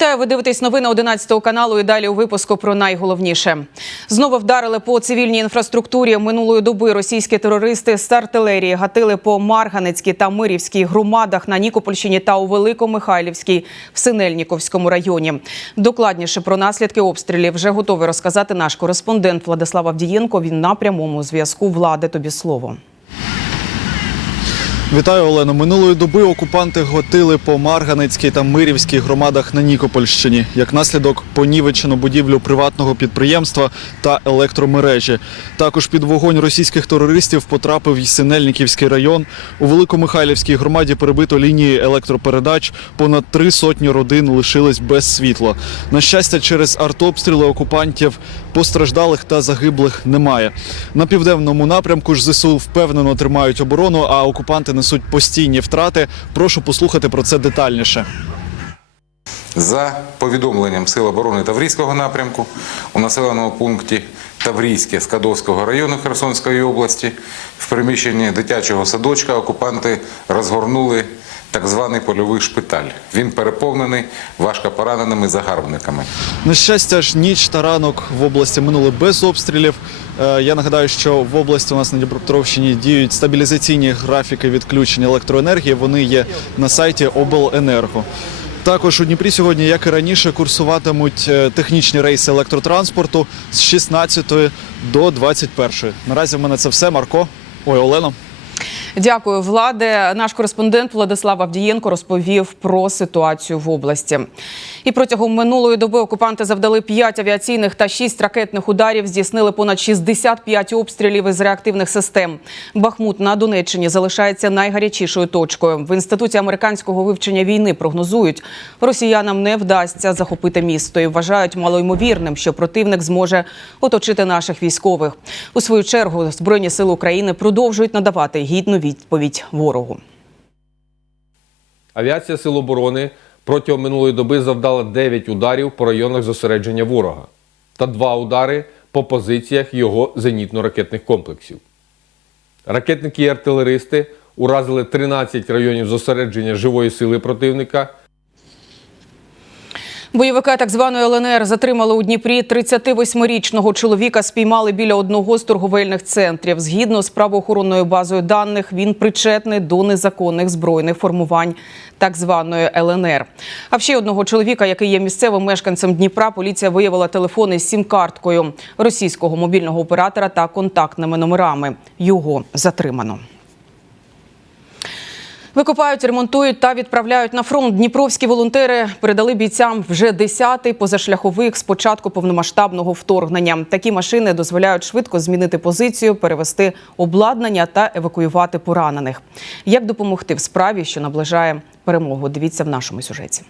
Вітаю, ви дивитесь новини 11 каналу. І далі у випуску про найголовніше. Знову вдарили по цивільній інфраструктурі. Минулої доби російські терористи з артилерії гатили по Марганецькій та Мирівській громадах на Нікопольщині та у Великомихайлівській в Синельніковському районі. Докладніше про наслідки обстрілів вже готовий розказати наш кореспондент Владислав Авдієнко. Він на прямому зв'язку. Влади тобі слово. Вітаю, Олено. Минулої доби окупанти готили по Марганецькій та Мирівській громадах на Нікопольщині. Як наслідок понівечено будівлю приватного підприємства та електромережі. Також під вогонь російських терористів потрапив й Синельниківський район. У Великомихайлівській громаді перебито лінії електропередач. Понад три сотні родин лишились без світла. На щастя, через артобстріли окупантів постраждалих та загиблих немає. На південному напрямку ж ЗСУ впевнено тримають оборону, а окупанти несуть постійні втрати. Прошу послухати про це детальніше. За повідомленням Сил оборони Таврійського напрямку у населеному пункті Таврійське Скадовського району Херсонської області в приміщенні дитячого садочка окупанти розгорнули так званий польовий шпиталь. Він переповнений важкопораненими загарбниками. На щастя ж ніч та ранок в області минули без обстрілів. Е, Я нагадаю, що в області у нас на Дніпропетровщині діють стабілізаційні графіки відключення електроенергії. Вони є на сайті обленерго. Також у Дніпрі сьогодні, як і раніше, курсуватимуть е, технічні рейси електротранспорту з 16 до 21. Наразі в мене це все. Марко. Ой, Олено. Дякую, владе. Наш кореспондент Владислав Авдієнко розповів про ситуацію в області. І протягом минулої доби окупанти завдали 5 авіаційних та 6 ракетних ударів, здійснили понад 65 обстрілів із реактивних систем. Бахмут на Донеччині залишається найгарячішою точкою. В інституті американського вивчення війни прогнозують, росіянам не вдасться захопити місто і вважають малоймовірним, що противник зможе оточити наших військових. У свою чергу збройні сили України продовжують надавати гідну відповідь ворогу. Авіація Сил оборони протягом минулої доби завдала 9 ударів по районах зосередження ворога та 2 удари по позиціях його зенітно-ракетних комплексів. Ракетники і артилеристи уразили 13 районів зосередження живої сили противника. Бойовика так званої ЛНР затримали у Дніпрі 38-річного чоловіка. Спіймали біля одного з торговельних центрів. Згідно з правоохоронною базою даних, він причетний до незаконних збройних формувань так званої ЛНР. А ще одного чоловіка, який є місцевим мешканцем Дніпра, поліція виявила телефони з сім-карткою російського мобільного оператора та контактними номерами. Його затримано. Викопають, ремонтують та відправляють на фронт. Дніпровські волонтери передали бійцям вже десятий позашляховик з початку повномасштабного вторгнення. Такі машини дозволяють швидко змінити позицію, перевести обладнання та евакуювати поранених. Як допомогти в справі, що наближає перемогу? Дивіться в нашому сюжеті.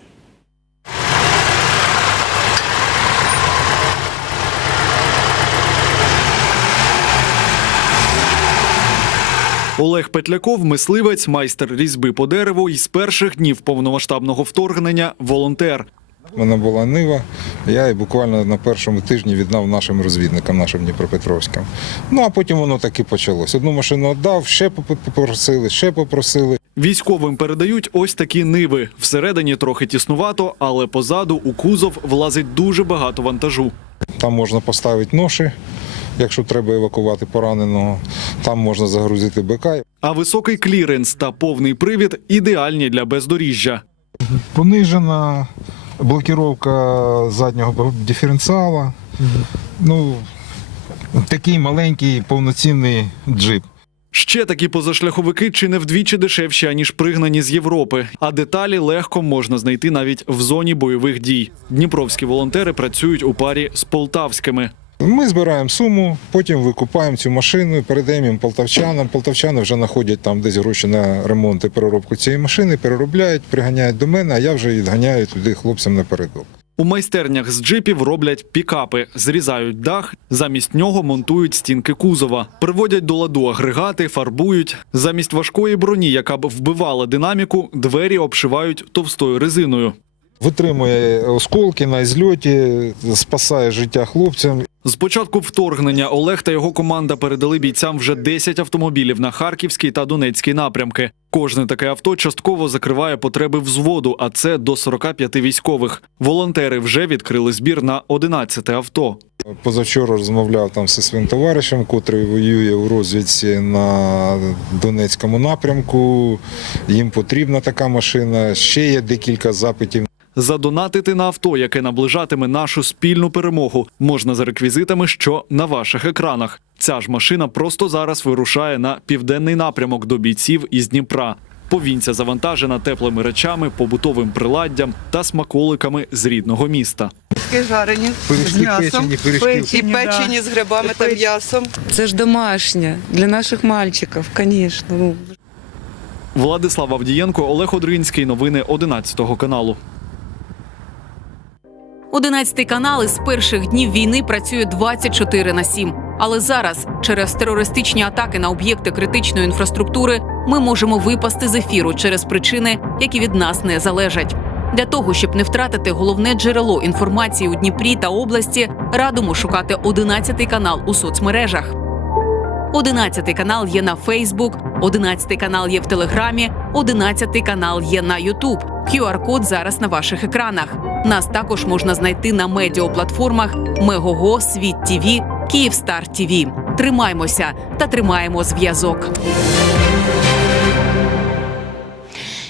Олег Петляков, мисливець, майстер різьби по дереву і з перших днів повномасштабного вторгнення волонтер. У мене була нива, я її буквально на першому тижні віддав нашим розвідникам, нашим Дніпропетровським. Ну а потім воно так і почалось. Одну машину віддав, ще поп- попросили, ще попросили. Військовим передають ось такі ниви. Всередині трохи тіснувато, але позаду у кузов влазить дуже багато вантажу. Там можна поставити ноші, якщо треба евакувати пораненого. Там можна загрузити БК. А високий кліренс та повний привід ідеальні для бездоріжжя. Понижена блокіровка заднього диференціала. Ну, такий маленький повноцінний джип. Ще такі позашляховики чи не вдвічі дешевші, аніж пригнані з Європи. А деталі легко можна знайти навіть в зоні бойових дій. Дніпровські волонтери працюють у парі з полтавськими. Ми збираємо суму, потім викупаємо цю машину, передаємо їм полтавчанам. Полтавчани вже знаходять там десь гроші на ремонт і переробку цієї машини, переробляють, приганяють до мене, а я вже відганяю туди хлопцям напередок. У майстернях з джипів роблять пікапи, зрізають дах, замість нього монтують стінки кузова, приводять до ладу агрегати, фарбують. Замість важкої броні, яка б вбивала динаміку, двері обшивають товстою резиною. Витримує осколки на зльоті, спасає життя хлопцям. З початку вторгнення Олег та його команда передали бійцям вже 10 автомобілів на Харківський та Донецький напрямки. Кожне таке авто частково закриває потреби взводу, а це до 45 військових. Волонтери вже відкрили збір на 11 авто. Позавчора розмовляв там зі своїм товаришем, котрий воює у розвідці на Донецькому напрямку. Їм потрібна така машина. Ще є декілька запитів Задонатити на авто, яке наближатиме нашу спільну перемогу, можна за реквізитами, що на ваших екранах. Ця ж машина просто зараз вирушає на південний напрямок до бійців із Дніпра. Повінця завантажена теплими речами, побутовим приладдям та смаколиками з рідного міста. Жарені Пиріжки з м'ясом. печені, пиріжки. і Печені, з грибами та м'ясом. Це ж домашнє для наших мальчиків, звісно. Ну, Владислав Авдієнко, Олег Одринський. Новини 11 каналу. 11 канал із перших днів війни працює 24 на 7. Але зараз, через терористичні атаки на об'єкти критичної інфраструктури, ми можемо випасти з ефіру через причини, які від нас не залежать. Для того щоб не втратити головне джерело інформації у Дніпрі та області, радимо шукати 11 канал у соцмережах. 11 канал є на Фейсбук, 11 канал є в Телеграмі, 11 канал є на Ютуб. QR-код зараз на ваших екранах. Нас також можна знайти на медіаплатформах Мегого, Світ ТВ, Київстар ТВ. Тримаймося та тримаємо зв'язок.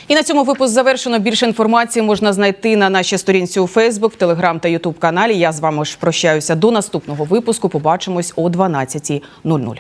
І на цьому випуск завершено. Більше інформації можна знайти на нашій сторінці у Фейсбук, Телеграм та Ютуб каналі. Я з вами ж прощаюся до наступного випуску. Побачимось о 12.00.